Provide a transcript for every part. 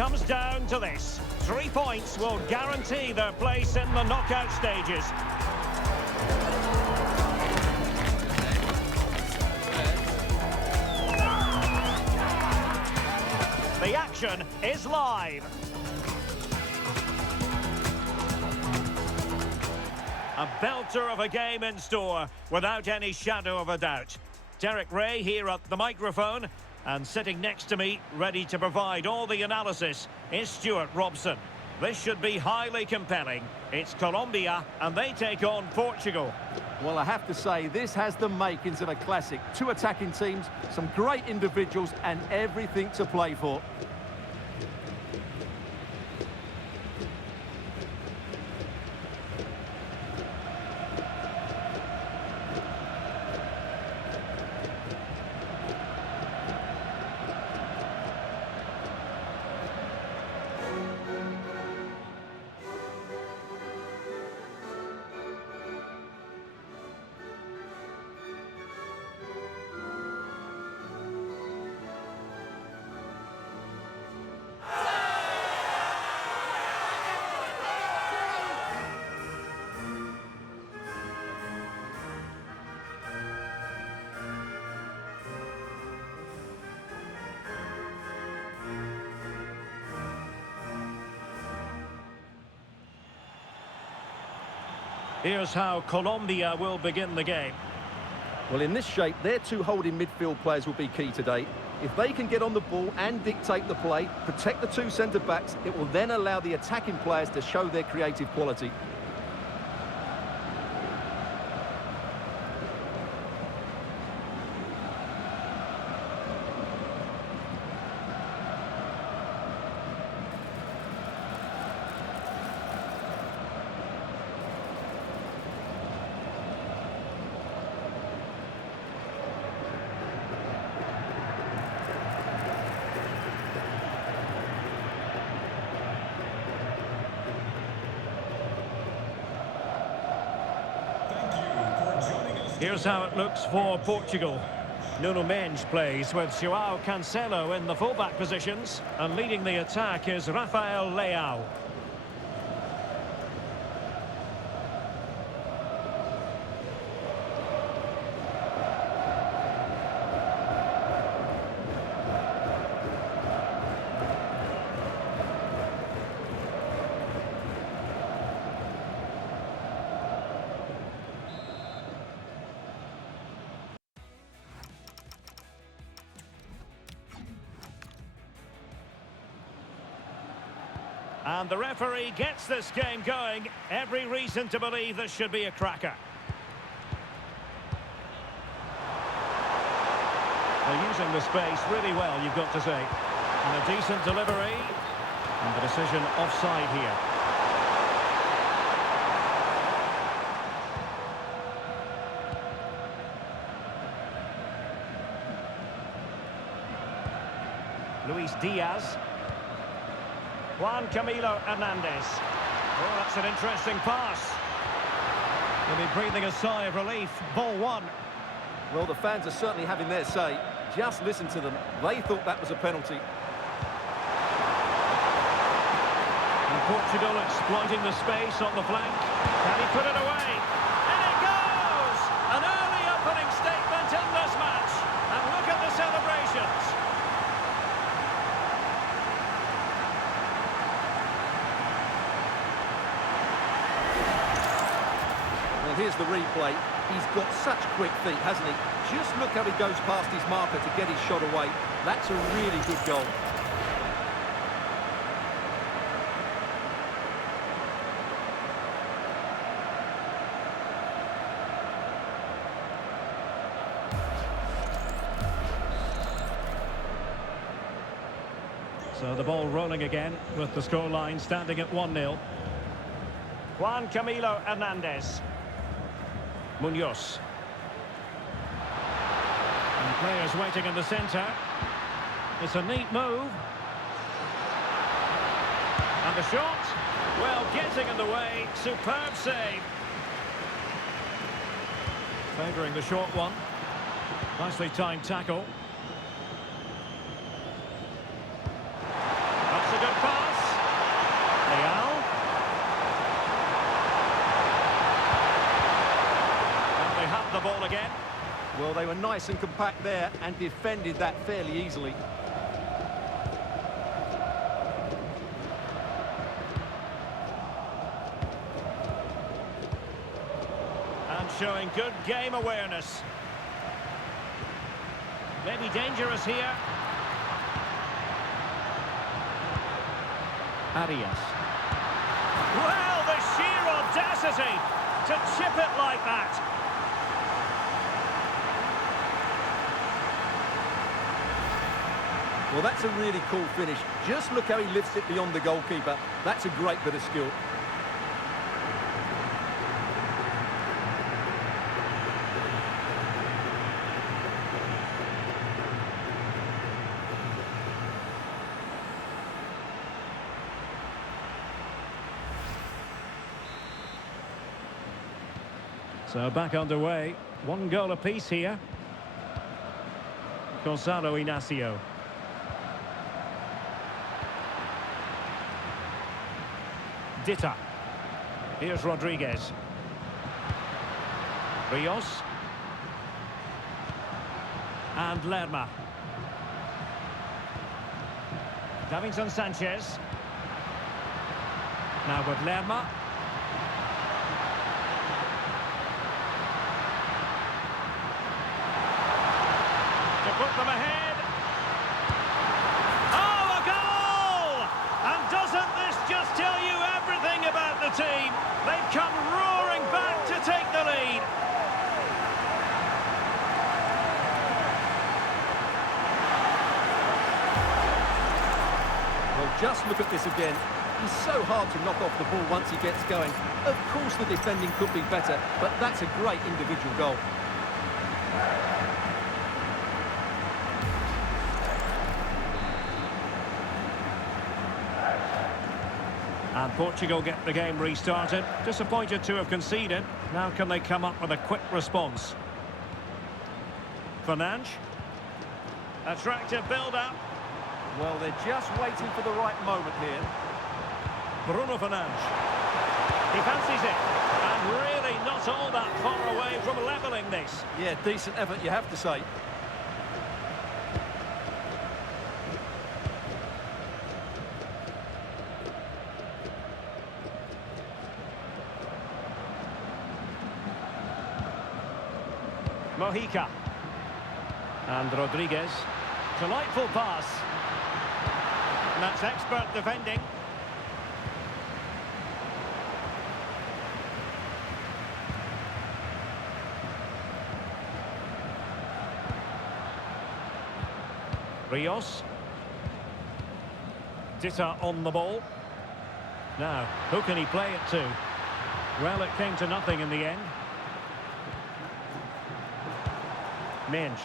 comes down to this. 3 points will guarantee their place in the knockout stages. The action is live. A belter of a game in store, without any shadow of a doubt. Derek Ray here at the microphone, and sitting next to me, ready to provide all the analysis, is Stuart Robson. This should be highly compelling. It's Colombia, and they take on Portugal. Well, I have to say, this has the makings of a classic. 2 attacking teams, some great individuals, and everything to play for. Here's how Colombia will begin the game. Well, in this shape, their 2 holding midfield players will be key today. If they can get on the ball and dictate the play, protect the 2 centre-backs, it will then allow the attacking players to show their creative quality. Here's how it looks for Portugal. Nuno Mendes plays with João Cancelo in the fullback positions, and leading the attack is Rafael Leao. And the referee gets this game going. Every reason to believe this should be a cracker. They're using the space really well, you've got to say. And a decent delivery. And the decision offside here. Luis Diaz. Juan Camilo Hernandez. Oh, that's an interesting pass. He'll be breathing a sigh of relief. Ball 1. Well, the fans are certainly having their say. Just listen to them. They thought that was a penalty. And Portugal exploiting the space on the flank. Can he put it away? And it goes! An early opening statement in this match. And look at the celebrations. Here's the replay. He's got such quick feet, hasn't he? Just look how he goes past his marker to get his shot away. That's a really good goal. So the ball rolling again with the scoreline standing at 1-0. Juan Camilo Hernandez. Munoz. And players waiting in the centre. It's a neat move. And the shot, well, getting in the way. Superb save. Favouring the short one. Nicely timed tackle. That's a good again. Well, they were nice and compact there and defended that fairly easily. And showing good game awareness. Maybe dangerous here. Arias. Well, the sheer audacity to chip it like that. Well, that's a really cool finish. Just look how he lifts it beyond the goalkeeper. That's a great bit of skill. So back underway. One goal apiece here. Gonzalo Inacio. Dita. Here's Rodriguez. Rios. And Lerma. Davinson Sanchez. Now with Lerma. To put them ahead. Oh, a goal! And doesn't this just tell you everything about the team? They've come roaring back to take the lead. Well, just look at this again. He's so hard to knock off the ball once he gets going. Of course the defending could be better, but that's a great individual goal. And Portugal get the game restarted. Disappointed to have conceded. Now can they come up with a quick response? Fernandes. Attractive build-up. Well, they're just waiting for the right moment here. Bruno Fernandes. He fancies it. And really not all that far away from levelling this. Yeah, decent effort, you have to say. Mojica. And Rodriguez. Delightful pass. And that's expert defending. Rios. Dita on the ball. Now, who can he play it to? Well, it came to nothing in the end. Minge.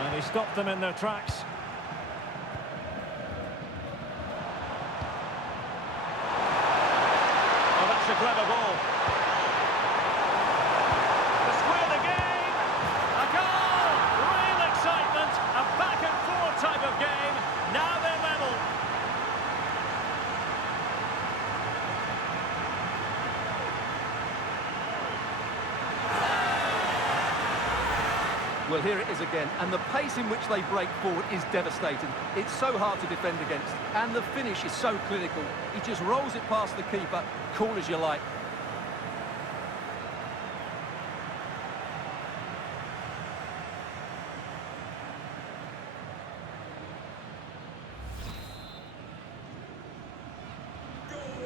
And he stopped them in their tracks. Oh, that's a clever ball. To square the game. A goal! Real excitement. A back and forth type of game. Now they're level. Well, here it is again, and the pace in which they break forward is devastating. It's so hard to defend against, and the finish is so clinical. He just rolls it past the keeper, cool as you like.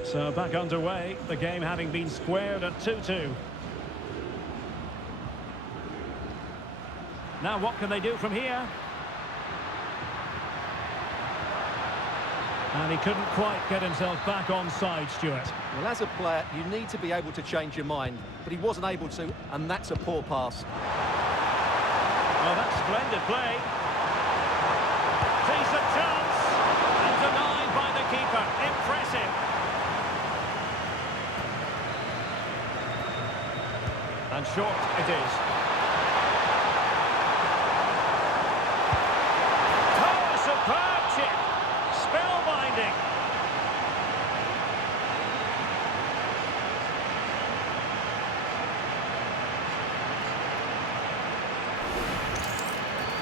So back underway, the game having been squared at 2-2. Now what can they do from here? And he couldn't quite get himself back on side, Stuart. Well, as a player, you need to be able to change your mind, but he wasn't able to, and that's a poor pass. Oh, that's splendid play. Decent chance. And denied by the keeper. Impressive. And short it is. Oh, superb chip. Spellbinding.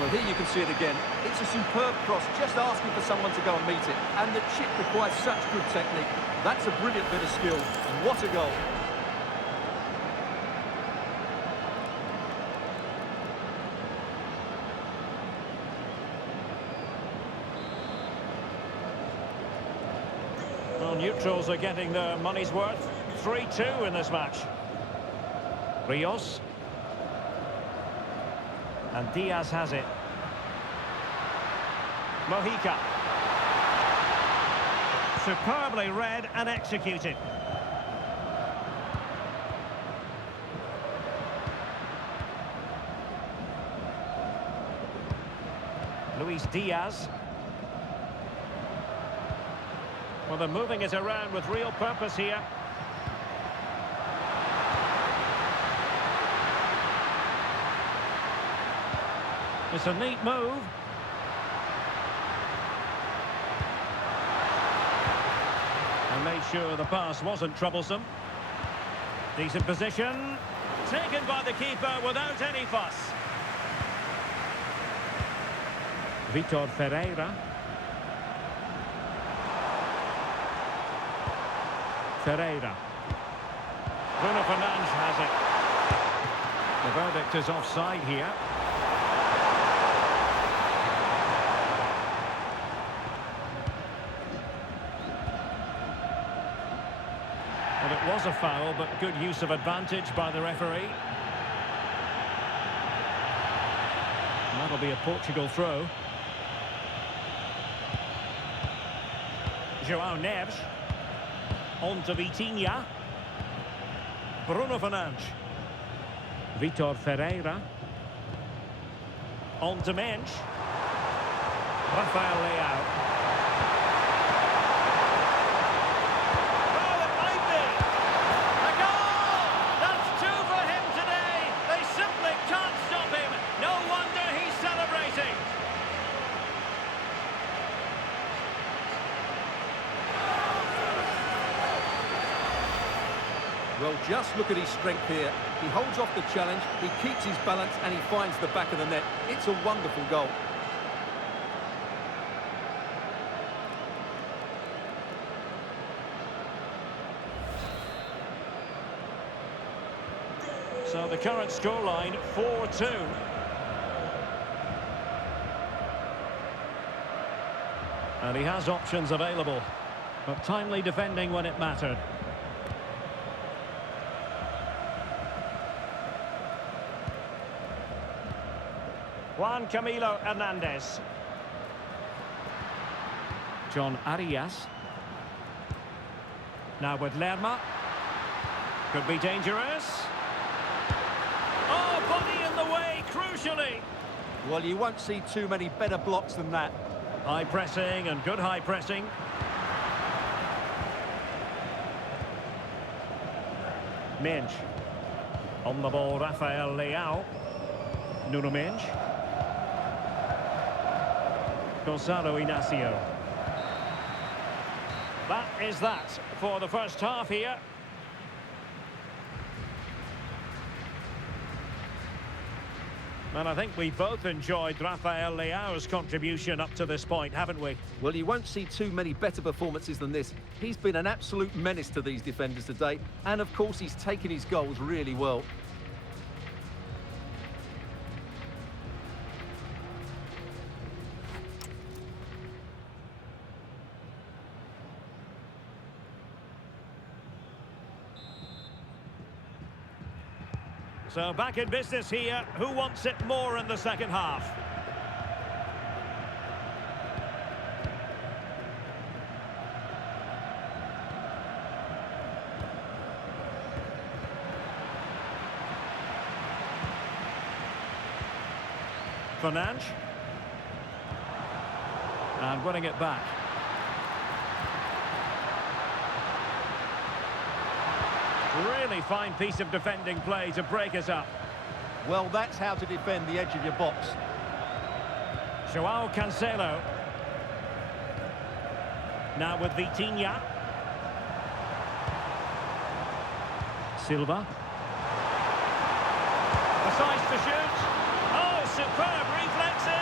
Well, here you can see it again. It's a superb cross, just asking for someone to go and meet it. And the chip requires such good technique. That's a brilliant bit of skill. And what a goal. Well, neutrals are getting their money's worth. 3-2 in this match. Rios. And Diaz has it. Mojica. Superbly read and executed. Luis Diaz. Well, they're moving it around with real purpose here. It's a neat move. And made sure the pass wasn't troublesome. Decent position. Taken by the keeper without any fuss. Vitor Ferreira. Ferreira. Bruno Fernandes has it. The verdict is offside here. Well, it was a foul, but good use of advantage by the referee. And that'll be a Portugal throw. João Neves. On to Vitinha. Bruno Fernandes. Vitor Ferreira. On to Mensch. Rafael Leao. Oh, it might be! A goal! That's two for him today! They simply can't stop him! No wonder he's celebrating! Well, just look at his strength here. He holds off the challenge, he keeps his balance, and he finds the back of the net. It's a wonderful goal. So the current scoreline, 4-2. And he has options available, but timely defending when it mattered. Juan Camilo Hernandez. John Arias. Now with Lerma. Could be dangerous. Oh, body in the way, crucially. Well, you won't see too many better blocks than that. High pressing and good high pressing. Mensch. On the ball, Rafael Leao. Nuno Mensch. Gonzalo Inacio. That is that for the first half here. And I think we both enjoyed Rafael Leao's contribution up to this point, haven't we? Well, you won't see too many better performances than this. He's been an absolute menace to these defenders today. And, of course, he's taken his goals really well. So back in business here. Who wants it more in the second half? Fernandes. And winning it back. Really fine piece of defending play to break us up. Well, that's how to defend the edge of your box. João Cancelo. Now with Vitinha. Silva. The size to shoot. Oh, superb reflexes.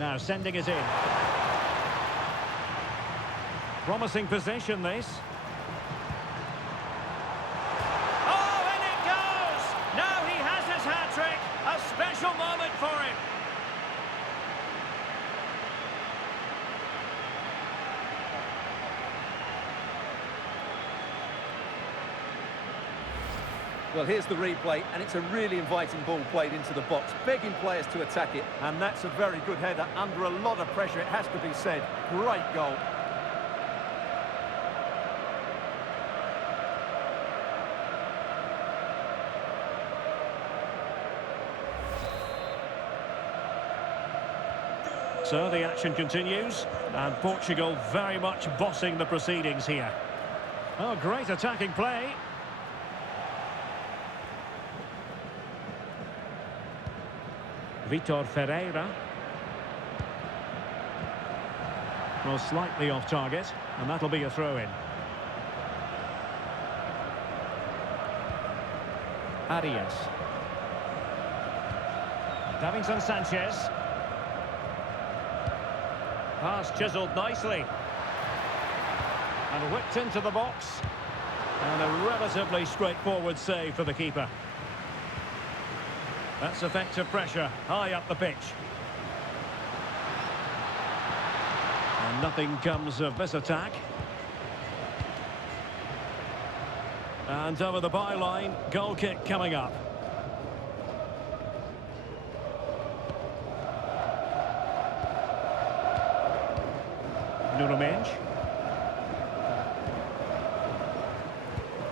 Now sending it in. Promising possession, this. Oh, and it goes! Now he has his hat-trick. A special moment for him. Well, here's the replay, and it's a really inviting ball played into the box, begging players to attack it. And that's a very good header, under a lot of pressure, it has to be said. Great goal. So the action continues, and Portugal very much bossing the proceedings here. Oh, great attacking play. Vitor Ferreira. Well, slightly off target, and that'll be a throw-in. Arias. Davinson Sanchez. Pass chiselled nicely. And whipped into the box. And a relatively straightforward save for the keeper. That's effective pressure, high up the pitch. And nothing comes of this attack. And over the byline, goal kick coming up. Nuno Mendes.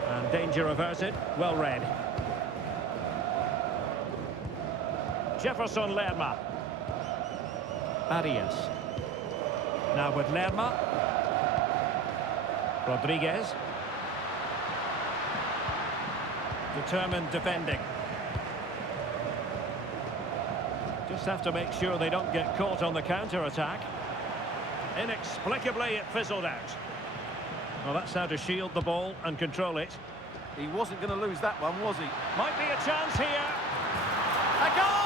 And danger averted, well read. Jefferson Lerma. Arias. Now with Lerma. Rodriguez. Determined defending. Just have to make sure they don't get caught on the counter-attack. Inexplicably, it fizzled out. Well, that's how to shield the ball and control it. He wasn't going to lose that one, was he? Might be a chance here. A goal!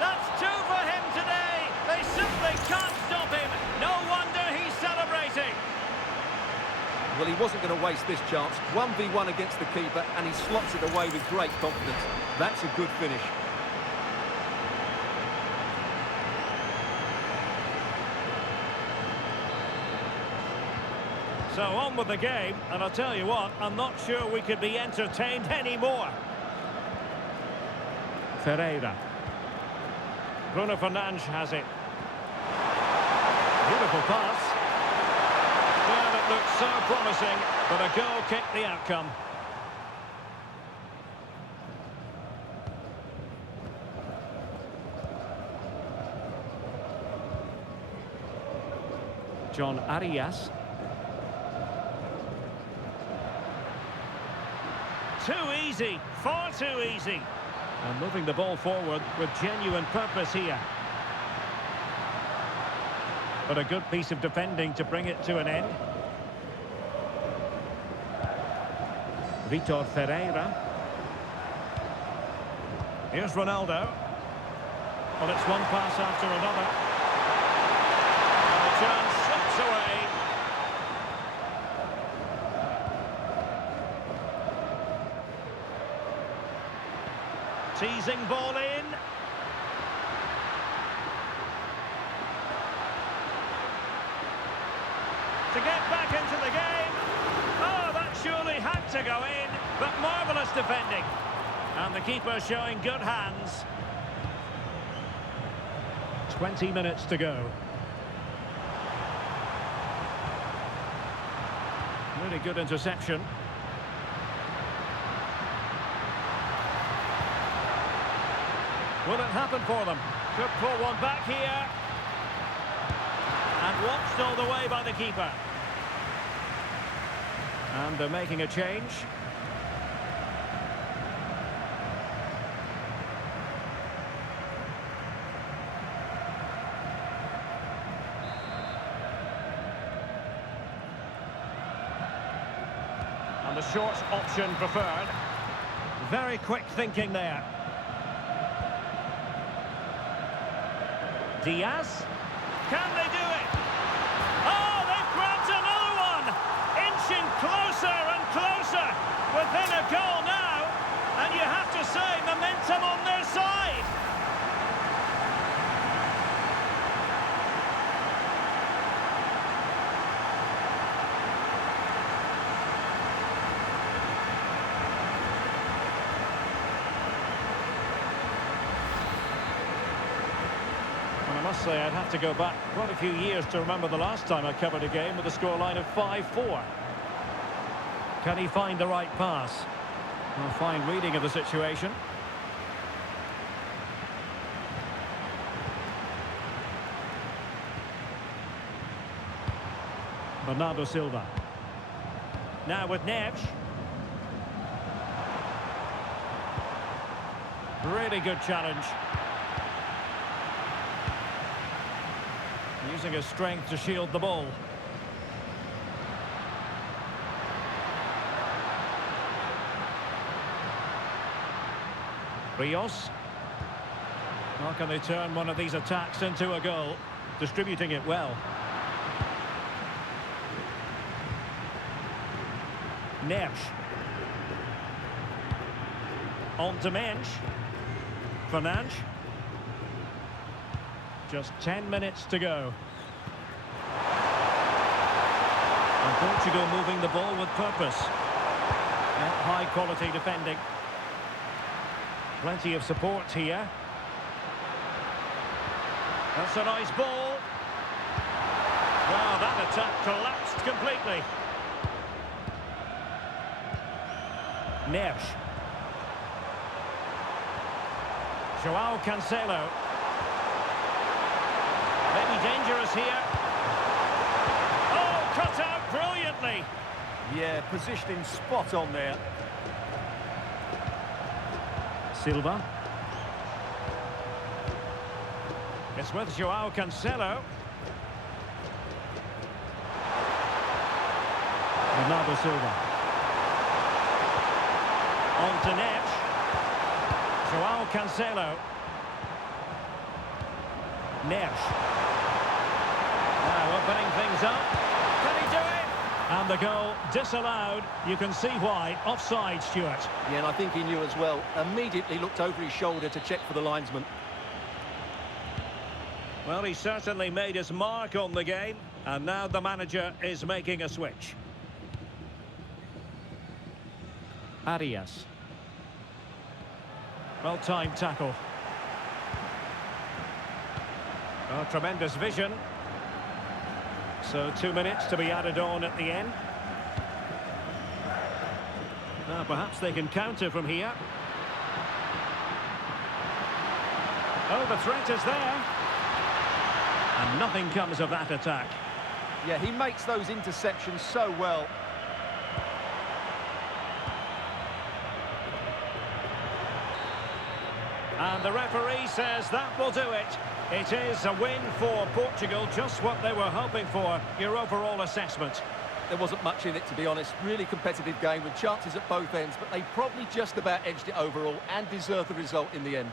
That's two for him today. They simply can't stop him. No wonder he's celebrating. Well, he wasn't going to waste this chance. 1v1 against the keeper, and he slots it away with great confidence. That's a good finish. So on with the game, and I'll tell you what, I'm not sure we could be entertained anymore. Ferreira. Bruno Fernandes has it. Beautiful pass. Well, it looked so promising, but a goal kicked the outcome. John Arias. Too easy, far too easy. And moving the ball forward with genuine purpose here. But a good piece of defending to bring it to an end. Vitor Ferreira. Here's Ronaldo. Well, it's one pass after another. And the chance slips away. Teasing ball in. To get back into the game. Oh, that surely had to go in, but marvellous defending. And the keeper showing good hands. 20 minutes to go. Really good interception. Will it happen for them? Could pull one back here. And watched all the way by the keeper. And they're making a change. And the short option preferred. Very quick thinking there. Diaz. Can they do it? Oh, they've grabbed another one! Inching closer and closer within a goal now. And you have to say, momentum on their side. And I must say, I'd have to go back quite a few years to remember the last time I covered a game with a scoreline of 5-4. Can he find the right pass? A fine reading of the situation. Bernardo Silva. Now with Neves. Really good challenge. Using his strength to shield the ball. Rios. How can they turn one of these attacks into a goal? Distributing it well. Neves. On to Mensch. Fernandes. Just 10 minutes to go. And Portugal moving the ball with purpose. And high quality defending. Plenty of support here. That's a nice ball. Wow, that attack collapsed completely. Neves. Joao Cancelo. Maybe dangerous here. Oh, cut out brilliantly. Yeah, positioning spot on there. Silva. It's with Joao Cancelo. Bernardo Silva. On to Neves. Joao Cancelo. Neves. Now opening things up. Can he do it? And the goal disallowed. You can see why. Offside, Stuart. Yeah, and I think he knew as well. Immediately looked over his shoulder to check for the linesman. Well, he certainly made his mark on the game. And now the manager is making a switch. Arias. Well-timed tackle. Oh, tremendous vision. So 2 minutes to be added on at the end. Now perhaps they can counter from here. Oh, the threat is there. And nothing comes of that attack. Yeah, he makes those interceptions so well. And the referee says that will do it. It is a win for Portugal, just what they were hoping for. Your overall assessment? There wasn't much in it, to be honest. Really competitive game with chances at both ends, but they probably just about edged it overall and deserved the result in the end.